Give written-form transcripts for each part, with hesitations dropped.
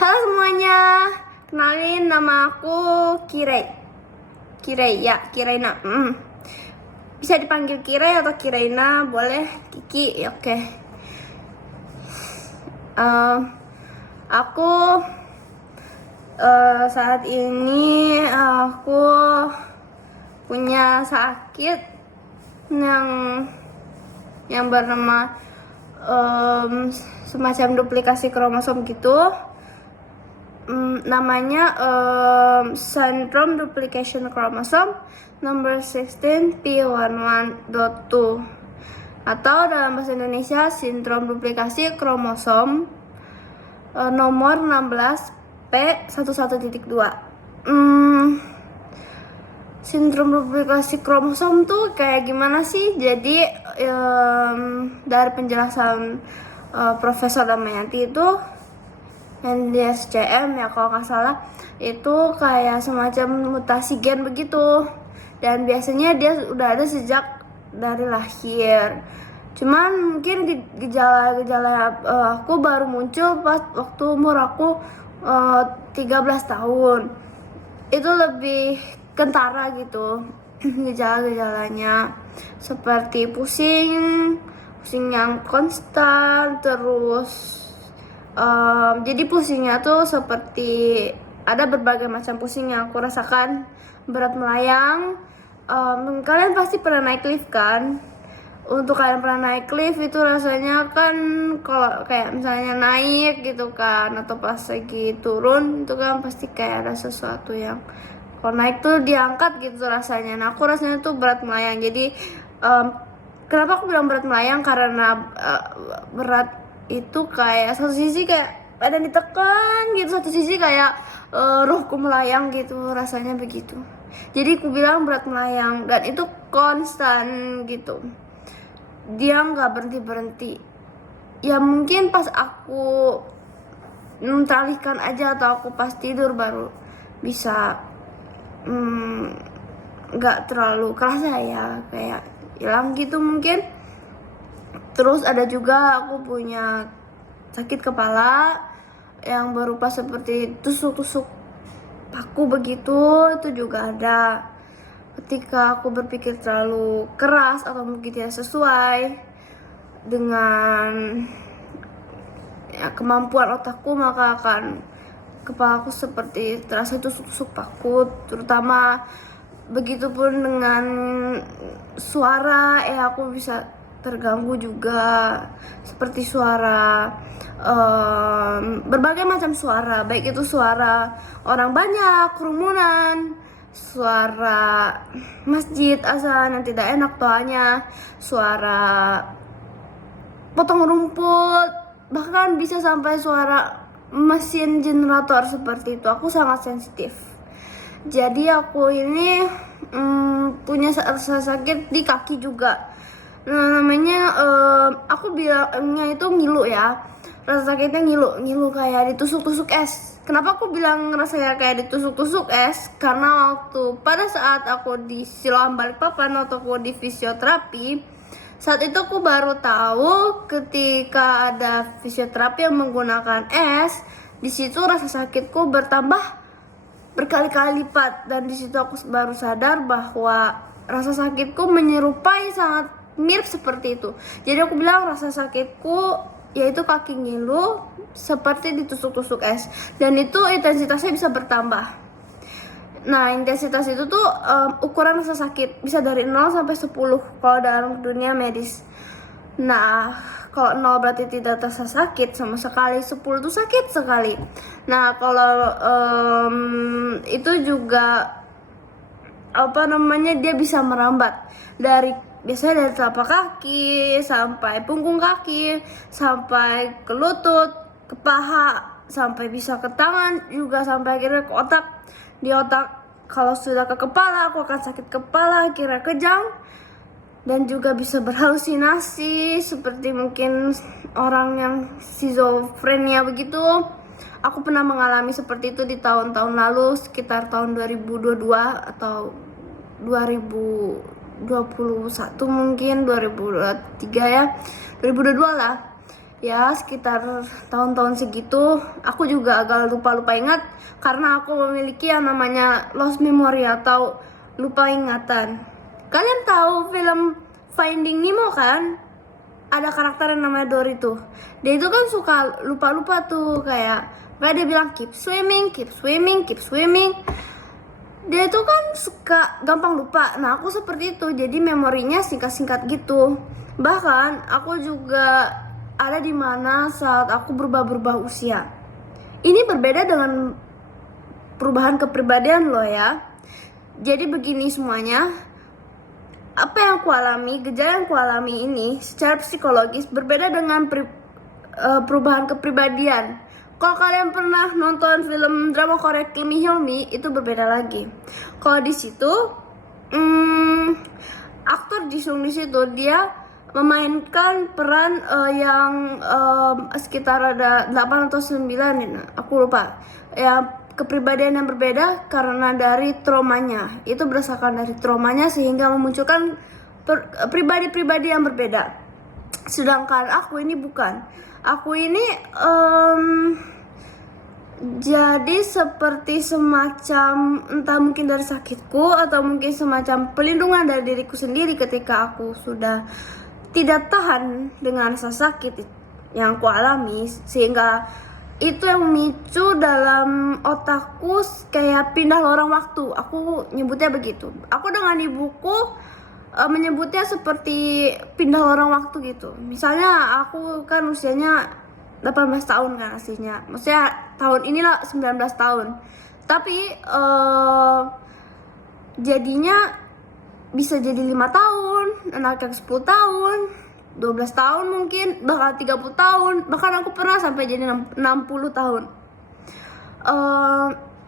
Halo semuanya, kenalin nama aku Kirei. Kireina. Bisa dipanggil Kirei atau Kireina, boleh Kiki, oke. Aku saat ini aku punya sakit yang bernama semacam duplikasi kromosom gitu. Namanya syndrome duplication chromosome number 16p11.2 atau dalam bahasa Indonesia sindrom duplikasi kromosom nomor 16p11.2. Sindrom duplikasi kromosom tuh kayak gimana sih? Jadi dari penjelasan Profesor Damayanti itu yang di SCM ya kalau nggak salah, itu kayak semacam mutasi gen begitu, dan biasanya dia udah ada sejak dari lahir. Cuman mungkin gejala-gejala aku baru muncul pas waktu umur aku 13 tahun. Itu lebih kentara gitu gejala-gejalanya, seperti pusing yang konstan, terus jadi pusingnya tuh seperti ada berbagai macam pusing yang aku rasakan. Berat melayang. Kalian pasti pernah naik lift kan? Untuk kalian pernah naik lift itu rasanya kan kalau kayak misalnya naik gitu kan, atau pas lagi turun itu kan pasti kayak ada sesuatu yang kalau naik tuh diangkat gitu rasanya. Nah aku rasanya tuh berat melayang. Jadi kenapa aku bilang berat melayang? Karena berat itu kayak satu sisi kayak ada ditekan gitu, satu sisi kayak rohku melayang gitu, rasanya begitu. Jadi aku bilang berat melayang, dan itu konstan gitu, dia nggak berhenti. Ya mungkin pas aku mentalihkan aja atau aku pas tidur baru bisa nggak terlalu kerasa ya, kayak hilang gitu mungkin. Terus ada juga aku punya sakit kepala yang berupa seperti tusuk-tusuk paku begitu, itu juga ada. Ketika aku berpikir terlalu keras atau mungkin tidak sesuai dengan kemampuan otakku, maka akan kepalaku seperti terasa tusuk-tusuk paku. Terutama begitupun dengan suara, aku bisa terganggu juga, seperti suara berbagai macam suara, baik itu suara orang banyak, kerumunan, suara masjid azan yang tidak enak toanya, suara potong rumput, bahkan bisa sampai suara mesin generator seperti itu. Aku sangat sensitif. Jadi aku ini punya rasa sakit di kaki juga. Nah, namanya aku bilangnya itu ngilu ya. Rasa sakitnya ngilu kayak ditusuk-tusuk es. Kenapa aku bilang rasanya kayak ditusuk-tusuk es? Karena pada saat aku di Siloam Balikpapan atau aku di fisioterapi, saat itu aku baru tahu ketika ada fisioterapi yang menggunakan es, di situ rasa sakitku bertambah berkali-kali lipat, dan di situ aku baru sadar bahwa rasa sakitku menyerupai sangat mirip seperti itu. Jadi aku bilang rasa sakitku yaitu kaki ngilu seperti ditusuk-tusuk es, dan itu intensitasnya bisa bertambah. Nah, intensitas itu tuh ukuran rasa sakit bisa dari 0 sampai 10 kalau dalam dunia medis. Nah, kalau 0 berarti tidak terasa sakit sama sekali, 10 itu sakit sekali. Nah, kalau itu juga dia bisa merambat biasanya dari telapak kaki sampai punggung kaki, sampai ke lutut, ke paha, sampai bisa ke tangan, juga sampai akhirnya ke otak. Di otak, kalau sudah ke kepala, aku akan sakit kepala, akhirnya kejang, dan juga bisa berhalusinasi seperti mungkin orang yang schizophrenia begitu. Aku pernah mengalami seperti itu di tahun-tahun lalu, sekitar tahun 2022 atau 2021 mungkin, 2023 ya, 2022 lah. ya sekitar tahun-tahun segitu. Aku juga agak lupa-lupa ingat karena aku memiliki yang namanya lost memory atau lupa ingatan. Kalian tahu film Finding Nemo kan? Ada karakter yang namanya Dory tuh. Dia itu kan suka lupa-lupa tuh, kayak dia bilang keep swimming, keep swimming, keep swimming. Dia itu kan suka gampang lupa. Nah, aku seperti itu. Jadi memorinya singkat-singkat gitu. Bahkan aku juga ada di mana saat aku berubah-berubah usia. Ini berbeda dengan perubahan kepribadian loh ya. Jadi begini semuanya. Apa yang aku alami, gejala yang aku alami ini secara psikologis berbeda dengan perubahan kepribadian. Kalau kalian pernah nonton film drama Korea Kill Me Heal Me, itu berbeda lagi. Kalau di situ, aktor Jisung di situ dia memainkan peran yang sekitar ada 8 atau 9, aku lupa. Ya, kepribadian yang berbeda karena dari traumanya. Itu berdasarkan dari traumanya sehingga memunculkan pribadi-pribadi yang berbeda. Sedangkan aku ini bukan. Aku ini jadi seperti semacam entah mungkin dari sakitku atau mungkin semacam pelindungan dari diriku sendiri ketika aku sudah tidak tahan dengan rasa sakit yang aku alami, sehingga itu yang memicu dalam otakku kayak pindah lorong waktu. Aku nyebutnya begitu. Aku dengan ibuku menyebutnya seperti pindah lorong waktu gitu. Misalnya aku kan usianya 18 tahun kan aslinya. Maksudnya tahun inilah 19 tahun. Tapi jadinya bisa jadi 5 tahun, anak yang 10 tahun, 12 tahun mungkin, bahkan 30 tahun. Bahkan aku pernah sampai jadi 60 tahun.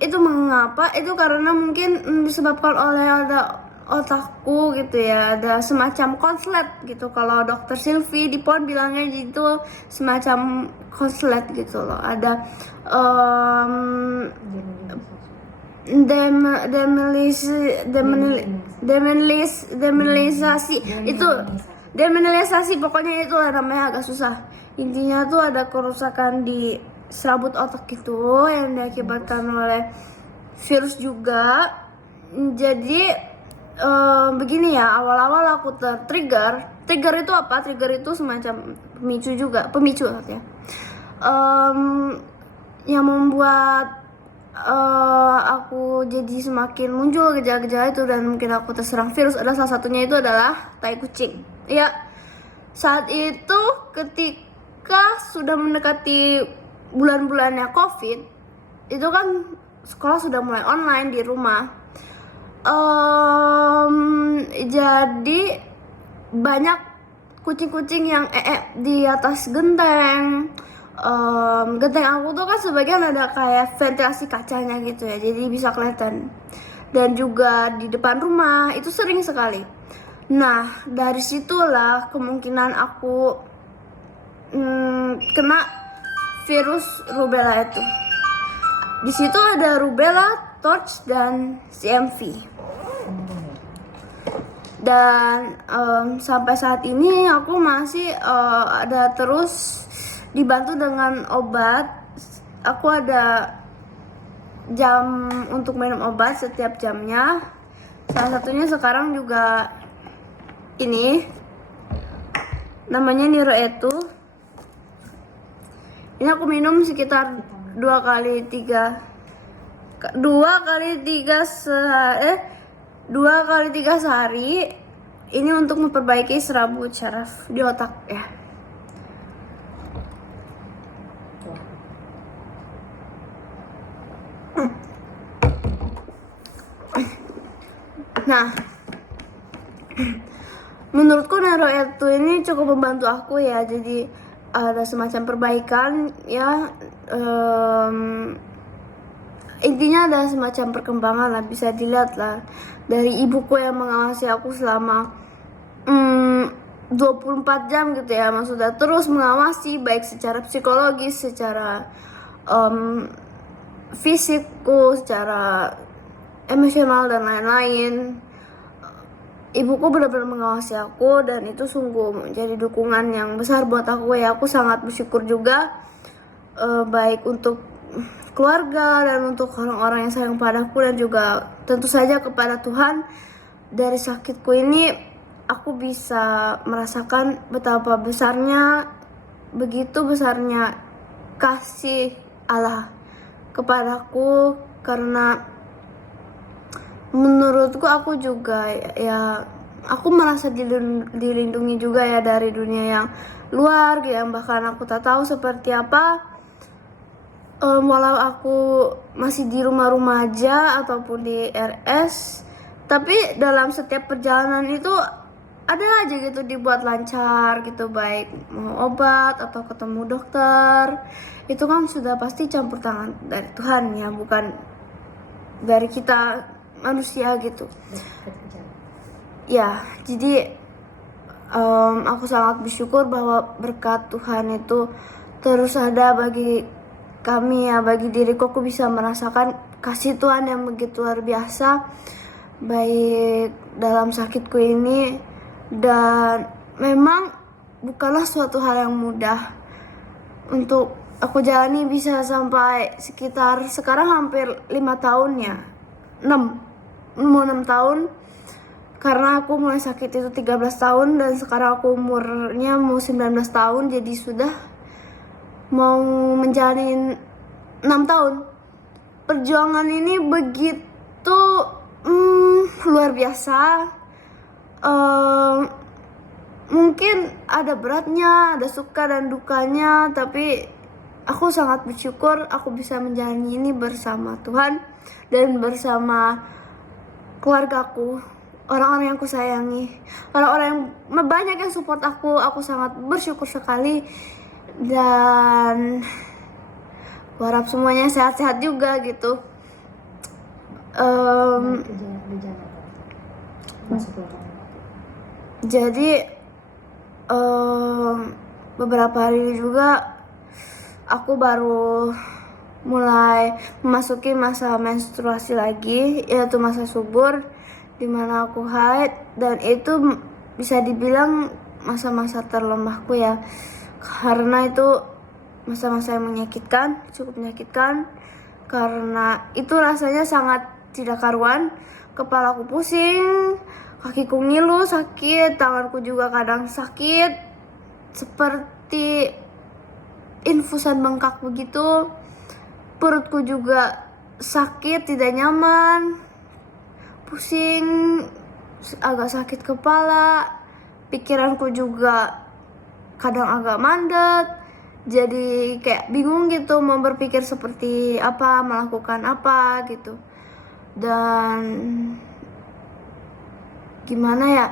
Itu mengapa? Itu karena mungkin disebabkan oleh ada otakku gitu ya, ada semacam konslet gitu. Kalau dokter Sylvie di PON bilangnya gitu, semacam konslet gitu loh. Ada demenilisasi itu, demenilisasi pokoknya itu namanya agak susah. Intinya tuh ada kerusakan di serabut otak itu yang diakibatkan oleh virus juga. Jadi begini ya, awal-awal aku trigger itu apa? Trigger itu semacam pemicu juga, pemicu artinya yang membuat aku jadi semakin muncul gejala-gejala itu dan mungkin aku terserang virus. Ada salah satunya itu adalah tai kucing. Ya, saat itu ketika sudah mendekati bulan-bulannya COVID, itu kan sekolah sudah mulai online di rumah. Jadi banyak kucing-kucing yang di atas genteng. Genteng aku tuh kan sebagian ada kayak ventilasi kacanya gitu ya, jadi bisa kelihatan. Dan juga di depan rumah itu sering sekali. Nah, dari situlah kemungkinan aku kena virus rubella itu. Di situ ada rubella, torch, dan CMV. Dan sampai saat ini aku masih ada terus dibantu dengan obat. Aku ada jam untuk minum obat setiap jamnya. Salah satunya sekarang juga ini namanya Niroetu. Ini aku minum sekitar 2 kali 3 sehari. Ini untuk memperbaiki serabut syaraf di otak ya. Nah, menurutku Niroetu ini cukup membantu aku ya. Jadi ada semacam perbaikan ya. Intinya ada semacam perkembangan lah, bisa dilihat lah dari ibuku yang mengawasi aku selama 24 jam gitu ya. Maksudnya terus mengawasi baik secara psikologis, secara fisikku, secara emosional dan lain-lain. ibuku benar-benar mengawasi aku, dan itu sungguh menjadi dukungan yang besar buat aku ya. Aku sangat bersyukur juga, baik untuk keluarga dan untuk orang-orang yang sayang padaku, dan juga tentu saja kepada Tuhan. Dari sakitku ini aku bisa merasakan betapa besarnya, begitu besarnya kasih Allah kepadaku, karena menurutku aku juga ya, aku merasa dilindungi juga ya dari dunia yang luar, yang bahkan aku tak tahu seperti apa. Walau aku masih di rumah aja ataupun di RS, tapi dalam setiap perjalanan itu ada aja gitu dibuat lancar gitu, baik mau obat atau ketemu dokter. Itu kan sudah pasti campur tangan dari Tuhan ya, bukan dari kita manusia gitu ya. Jadi aku sangat bersyukur bahwa berkat Tuhan itu terus ada bagi kami ya, bagi diriku. Aku bisa merasakan kasih Tuhan yang begitu luar biasa, baik dalam sakitku ini. Dan memang bukanlah suatu hal yang mudah untuk aku jalani, bisa sampai sekitar sekarang hampir 5 tahun ya, 6 tahun, karena aku mulai sakit itu 13 tahun dan sekarang aku umurnya mau 19 tahun, jadi sudah mau menjalani 6 tahun. Perjuangan ini begitu luar biasa. Mungkin ada beratnya, ada suka dan dukanya, tapi aku sangat bersyukur aku bisa menjalani ini bersama Tuhan dan bersama keluargaku, orang-orang yang aku sayangi, orang-orang yang banyak yang support aku. Aku sangat bersyukur sekali, dan harap semuanya sehat-sehat juga gitu. Jadi beberapa hari juga aku baru mulai memasuki masa menstruasi lagi, yaitu masa subur, dimana aku haid, dan itu bisa dibilang masa-masa terlemahku ya, karena itu masa-masa yang menyakitkan, cukup menyakitkan, karena itu rasanya sangat tidak karuan. Kepalaku pusing, kakiku ngilu, sakit, tanganku juga kadang sakit, seperti infusan bengkak begitu. Perutku juga sakit, tidak nyaman, pusing, agak sakit kepala, pikiranku juga kadang agak mandet. Jadi kayak bingung gitu mau berpikir seperti apa, melakukan apa gitu. Dan gimana ya,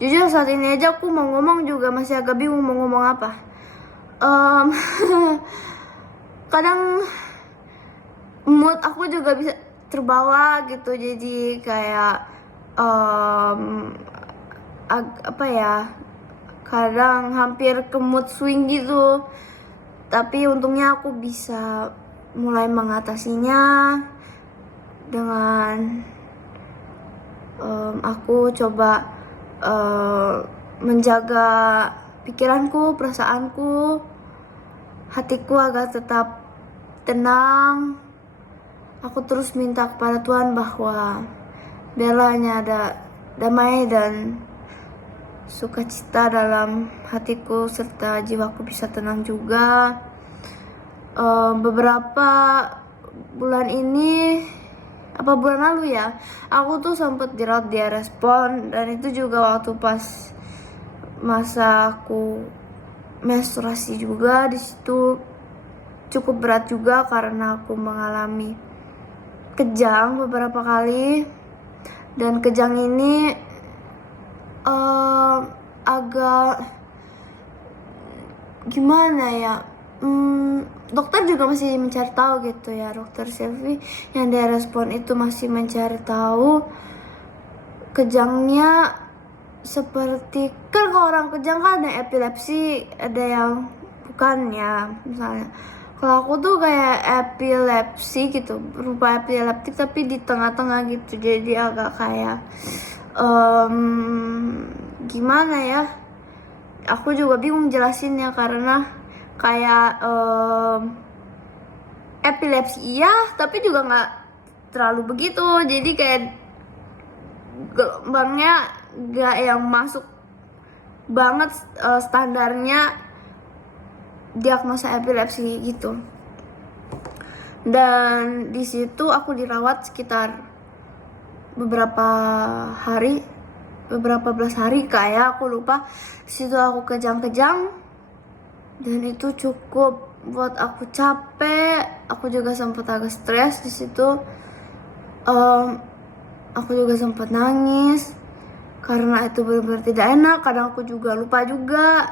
jujur saat ini aja aku mau ngomong juga masih agak bingung mau ngomong apa. Kadang mood aku juga bisa terbawa gitu, jadi kayak apa ya, kadang hampir ke mood swing gitu. Tapi untungnya aku bisa mulai mengatasinya dengan aku coba menjaga pikiranku, perasaanku, hatiku agar tetap tenang. Aku terus minta kepada Tuhan bahwa biarlah hanya ada damai dan sukacita dalam hatiku, serta jiwaku bisa tenang juga. Beberapa bulan ini, apa bulan lalu ya, aku tuh sempat dirawat di Respon, dan itu juga waktu pas masa aku menstruasi juga. Di situ cukup berat juga karena aku mengalami kejang beberapa kali, dan kejang ini agak gimana ya, dokter juga masih mencari tahu gitu ya. Dokter Selvi yang dia respon itu masih mencari tahu kejangnya seperti, kan kalau orang kejang kan ada epilepsi, ada yang bukan ya. Misalnya kalau aku tuh kayak epilepsi gitu, berupa epileptik tapi di tengah-tengah gitu, jadi agak kayak Gimana ya, aku juga bingung jelasinnya karena kayak epilepsi iya, tapi juga nggak terlalu begitu. Jadi kayak gelombangnya nggak yang masuk banget standarnya diagnosa epilepsi gitu. Dan di situ aku dirawat sekitar beberapa belas hari kayak aku lupa. Di situ aku kejang-kejang dan itu cukup buat aku capek. Aku juga sempat agak stres di situ. Aku juga sempat nangis karena itu benar-benar tidak enak. Kadang aku juga lupa juga.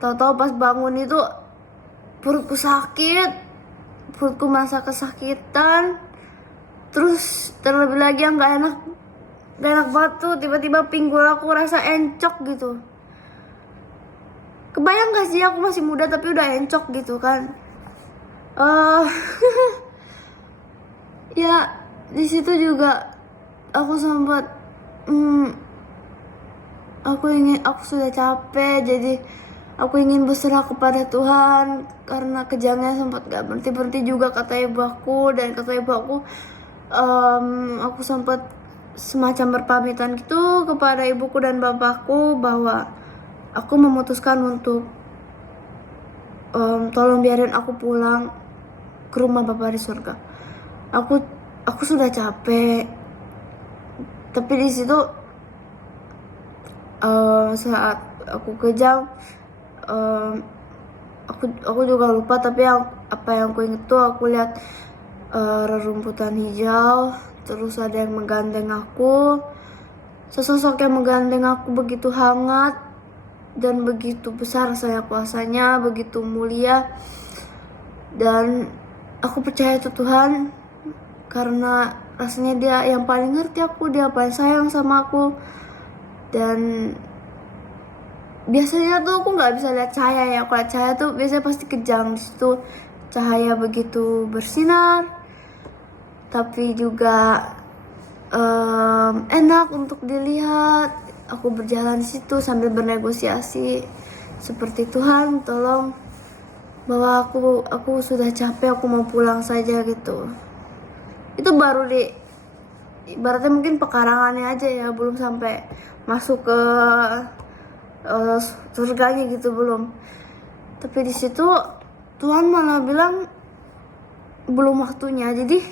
Tahu-tahu pas bangun itu perutku sakit, perutku merasa kesakitan. Terus terlebih lagi yang gak enak banget tuh, tiba-tiba pinggul aku rasa encok gitu. Kebayang gak sih aku masih muda tapi udah encok gitu kan? Ya di situ juga aku sempat aku sudah capek, jadi aku ingin berserah kepada Tuhan karena kejangnya sempat gak berhenti juga kata ibu aku. Dan kata ibu aku sempat semacam berpamitan gitu kepada ibuku dan bapakku bahwa aku memutuskan untuk tolong biarin aku pulang ke rumah Bapa di surga. Aku sudah capek, tapi di situ saat aku kejang, aku juga lupa, tapi apa yang aku inget tuh aku lihat rerumputan hijau, terus ada yang menggandeng aku. Sesosok yang menggandeng aku begitu hangat dan begitu besar saya kuasanya, begitu mulia. Dan aku percaya itu Tuhan karena rasanya dia yang paling ngerti aku, dia paling sayang sama aku. Dan biasanya tuh aku nggak bisa lihat cahaya ya. Kalau cahaya tuh biasanya pasti kejang. Di situ cahaya begitu bersinar, tapi juga enak untuk dilihat. Aku berjalan di situ sambil bernegosiasi seperti Tuhan tolong, bahwa aku sudah capek, aku mau pulang saja gitu. Itu baru ibaratnya mungkin pekarangannya aja ya, belum sampai masuk ke surganya gitu, belum. Tapi di situ Tuhan malah bilang belum waktunya. Jadi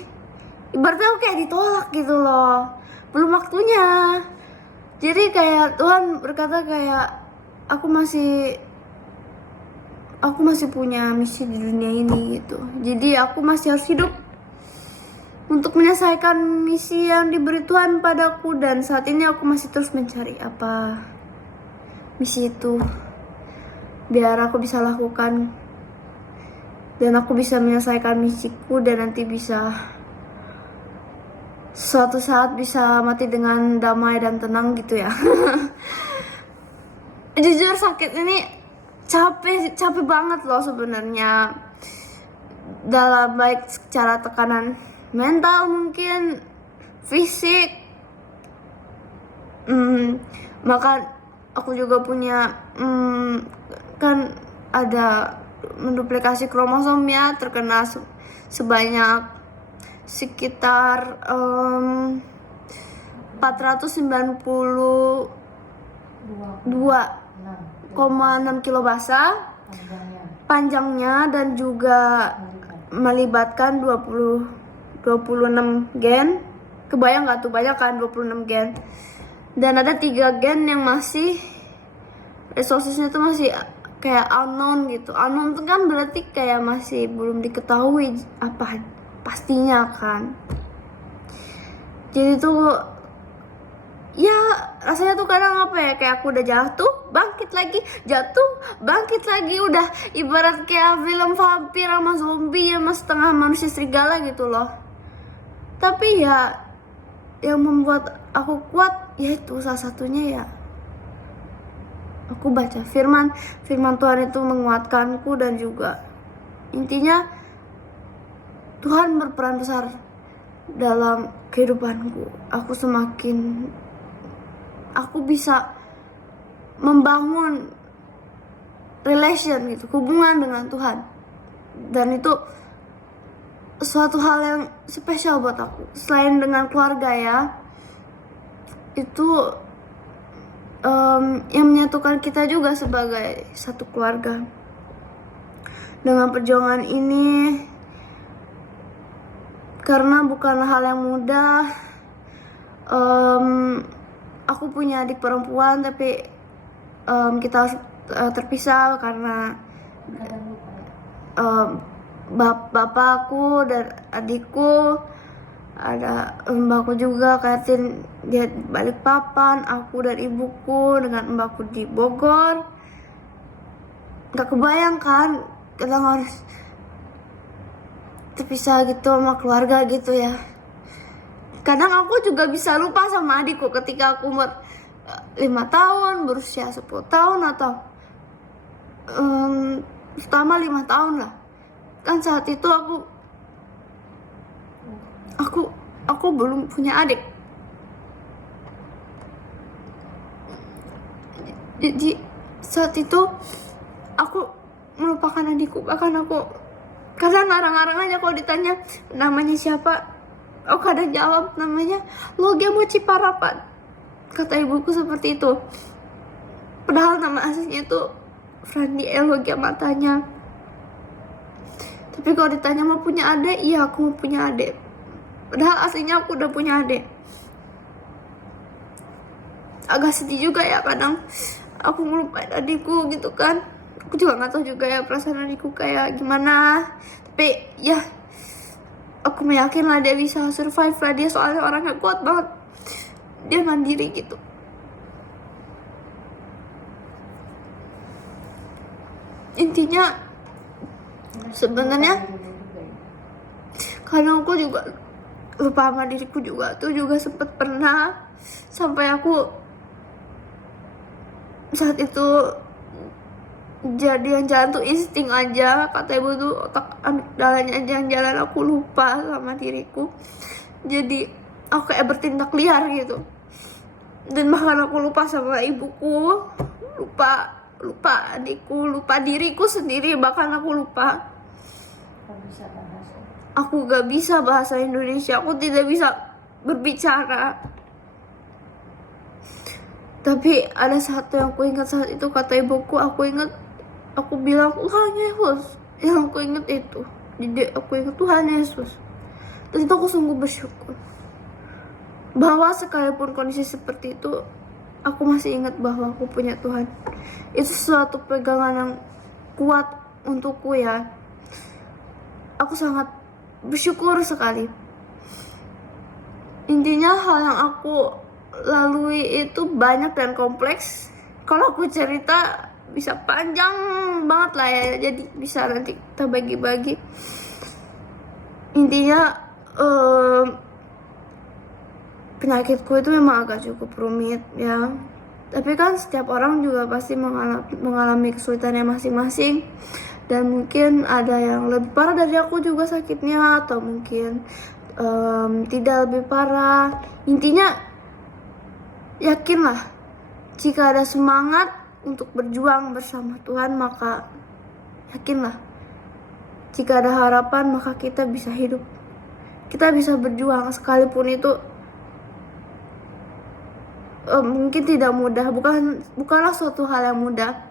ibaratnya aku kayak ditolak gitu loh, belum waktunya. Jadi kayak Tuhan berkata kayak aku masih punya misi di dunia ini gitu. Jadi aku masih harus hidup untuk menyelesaikan misi yang diberi Tuhan padaku. Dan saat ini aku masih terus mencari apa misi itu, biar aku bisa lakukan dan aku bisa menyelesaikan misiku, dan nanti bisa suatu saat bisa mati dengan damai dan tenang gitu ya. Jujur sakit ini capek banget loh sebenarnya, dalam baik secara tekanan mental mungkin fisik. Maka aku juga punya kan ada menduplikasi kromosom ya, terkena sebanyak sekitar 492,6 kilo basa panjangnya, dan juga melibatkan 26 gen. Kebayang gak tuh, banyak kan 26 gen. Dan ada 3 gen yang masih resourcesnya tuh masih kayak unknown gitu. Unknown itu kan berarti kayak masih belum diketahui apa pastinya kan. Jadi tuh ya rasanya tuh kadang apa ya, kayak aku udah jatuh bangkit lagi, jatuh bangkit lagi. Udah ibarat kayak film vampir sama zombie sama setengah manusia serigala gitu loh. Tapi ya yang membuat aku kuat yaitu salah satunya ya aku baca firman Tuhan itu menguatkanku. Dan juga intinya Tuhan berperan besar dalam kehidupanku. Aku semakin aku bisa membangun relation gitu, hubungan dengan Tuhan. Dan itu suatu hal yang spesial buat aku. Selain dengan keluarga ya, itu yang menyatukan kita juga sebagai satu keluarga. Dengan perjuangan ini, karena bukan hal yang mudah, aku punya adik perempuan tapi kita harus terpisah karena bapakku dan adikku, ada mbakku juga kayatin dia balik papan, aku dan ibuku dengan mbakku di Bogor. Gak kebayangkan kita harus terpisah gitu sama keluarga gitu ya. Kadang aku juga bisa lupa sama adikku ketika aku umur 5 tahun, berusia 10 tahun atau pertama 5 tahun lah. Kan saat itu aku belum punya adik. Jadi saat itu aku melupakan adikku. Bahkan aku kadang ngarang-ngarang aja kalau ditanya namanya siapa, aku kadang jawab namanya Logia Mochi Parapat. Kata ibuku seperti itu. Padahal nama aslinya itu Frandi Logia Matanya. Tapi kalau ditanya mau punya adik, iya aku mau punya adik. Padahal aslinya aku udah punya adik. Agak sedih juga ya kadang aku ngelupain adikku gitu kan. Aku juga gak tahu juga ya perasaan adikku kayak gimana. Tapi ya aku meyakin lah dia bisa survive lah. Dia soalnya orangnya kuat banget. Dia mandiri gitu. Intinya sebenarnya karena aku juga lupa sama diriku juga tuh, juga sempet pernah sampai aku saat itu jadi yang jalan tuh insting aja, kata ibu tuh otak amigdalanya aja yang jalan. Aku lupa sama diriku, jadi aku kayak bertindak liar gitu. Dan bahkan aku lupa sama ibuku, lupa adikku, lupa diriku sendiri. Bahkan aku lupa. Aku gak bisa bahasa Indonesia, aku tidak bisa berbicara. Tapi ada satu yang aku ingat saat itu, kata ibuku, aku bilang Tuhan Yesus. Yang aku ingat itu. Jadi aku ingat Tuhan Yesus. Dan itu aku sungguh bersyukur bahwa sekalipun kondisi seperti itu, aku masih ingat bahwa aku punya Tuhan. Itu suatu pegangan yang kuat untukku ya. Aku sangat bersyukur sekali. Intinya hal yang aku lalui itu banyak dan kompleks. Kalau aku cerita bisa panjang banget lah ya. Jadi bisa nanti kita bagi-bagi. Intinya penyakitku itu memang agak cukup rumit ya. Tapi kan setiap orang juga pasti mengalami kesulitannya masing-masing. Dan mungkin ada yang lebih parah dari aku juga sakitnya, atau mungkin tidak lebih parah. Intinya yakinlah, jika ada semangat untuk berjuang bersama Tuhan, maka yakinlah, jika ada harapan maka kita bisa hidup. Kita bisa berjuang sekalipun itu mungkin tidak mudah, bukanlah suatu hal yang mudah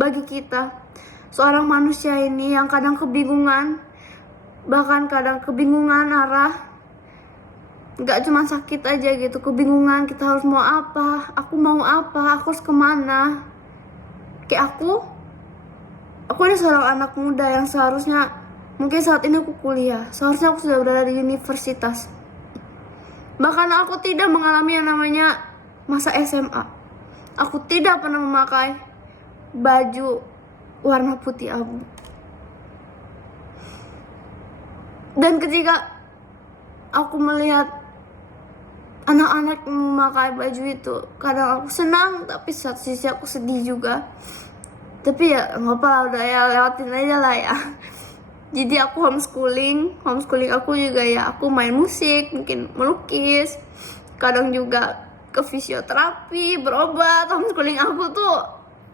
bagi kita. Seorang manusia ini yang kadang kebingungan, bahkan kadang kebingungan arah. Gak cuma sakit aja gitu, kebingungan kita harus mau apa, aku mau apa, aku harus kemana. Kayak aku ini seorang anak muda yang seharusnya, mungkin saat ini aku kuliah, seharusnya aku sudah berada di universitas. Bahkan aku tidak mengalami yang namanya masa SMA. Aku tidak pernah memakai baju warna putih abu. Dan ketika aku melihat anak-anak memakai baju itu, kadang aku senang, tapi satu sisi aku sedih juga. Tapi ya nggak apa lah, udah ya lewatin aja lah ya. Jadi aku homeschooling aku juga ya, aku main musik, mungkin melukis, kadang juga ke fisioterapi, berobat. Homeschooling aku tuh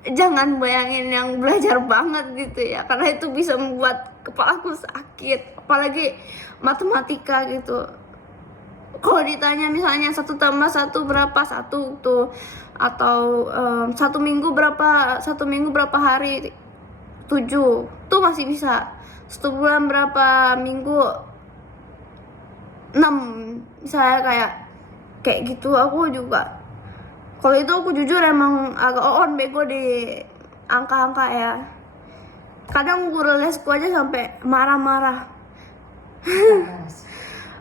jangan bayangin yang belajar banget gitu ya, karena itu bisa membuat kepalaku sakit, apalagi matematika gitu. Kalau ditanya misalnya 1+1 berapa, 1 tuh, atau 1 minggu berapa hari, 7 tuh masih bisa. 1 bulan berapa minggu, 6 misalnya, kayak gitu. Aku juga kalau itu aku jujur emang agak on bego di angka-angka ya. Kadang guru lesku aja sampai marah-marah.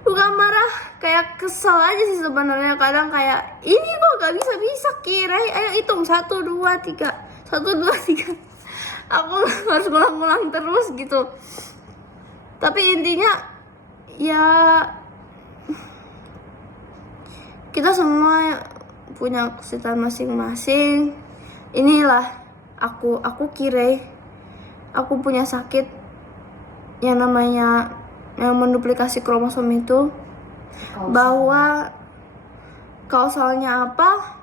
Bukan marah, kayak kesel aja sih sebenarnya. Kadang kayak, ini kok gak bisa kira, ayo hitung 1, 2, 3, 1, 2, 3. Aku harus ngulang-ngulang terus gitu. Tapi intinya ya kita semua punya kesulitan masing-masing. Inilah aku kira aku punya sakit yang namanya yang menduplikasi kromosom itu. Bahwa kausalnya apa?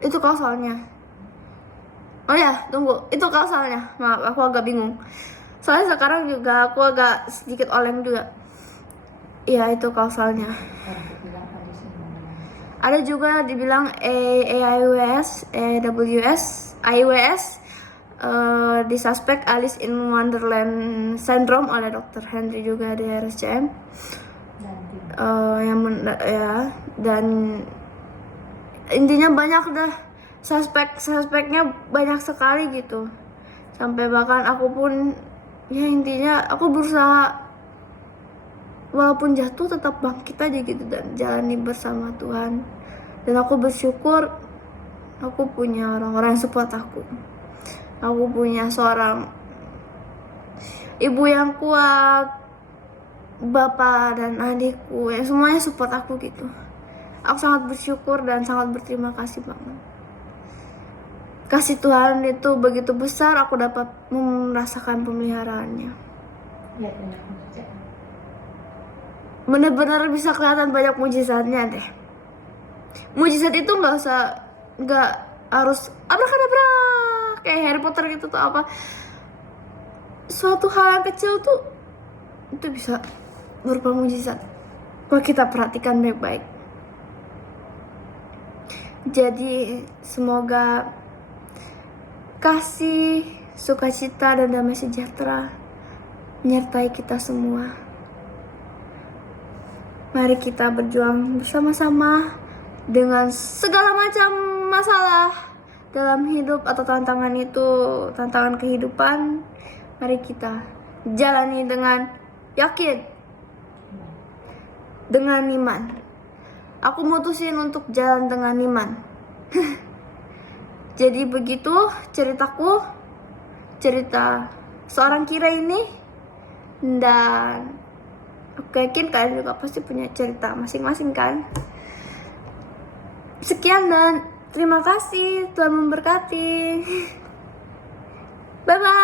Itu kausalnya. Oh ya, tunggu. Itu kausalnya. Maaf, aku agak bingung. Soalnya sekarang juga aku agak sedikit oleng juga. Ya, itu kausalnya. Ada juga dibilang AIWS, IWS, disuspek Alice in Wonderland syndrome oleh Dr. Henry juga di RSCM. Dan intinya banyak dah suspeknya banyak sekali gitu. Sampai bahkan aku pun ya intinya aku berusaha walaupun jatuh tetap bangkit aja gitu dan jalani bersama Tuhan. Dan aku bersyukur aku punya orang-orang yang support aku. Aku punya seorang ibu yang kuat, bapak dan adikku yang semuanya support aku gitu. Aku sangat bersyukur dan sangat berterima kasih banget. Kasih Tuhan itu begitu besar, aku dapat merasakan pemeliharaannya. Benar-benar bisa kelihatan banyak mujizatnya deh. Mujizat itu nggak harus abrakadabra kayak Harry Potter gitu tuh apa. Suatu hal yang kecil tuh itu bisa berupa mujizat kalau kita perhatikan baik-baik. Jadi semoga kasih, sukacita dan damai sejahtera menyertai kita semua. Mari kita berjuang bersama-sama dengan segala macam masalah dalam hidup atau tantangan itu, tantangan kehidupan. Mari kita jalani dengan yakin, dengan iman. Aku mutusin untuk jalan dengan iman. Jadi begitu ceritaku, cerita seorang Kira ini. Dan aku yakin kalian juga pasti punya cerita masing-masing kan. Sekian dan terima kasih, Tuhan memberkati. Bye bye.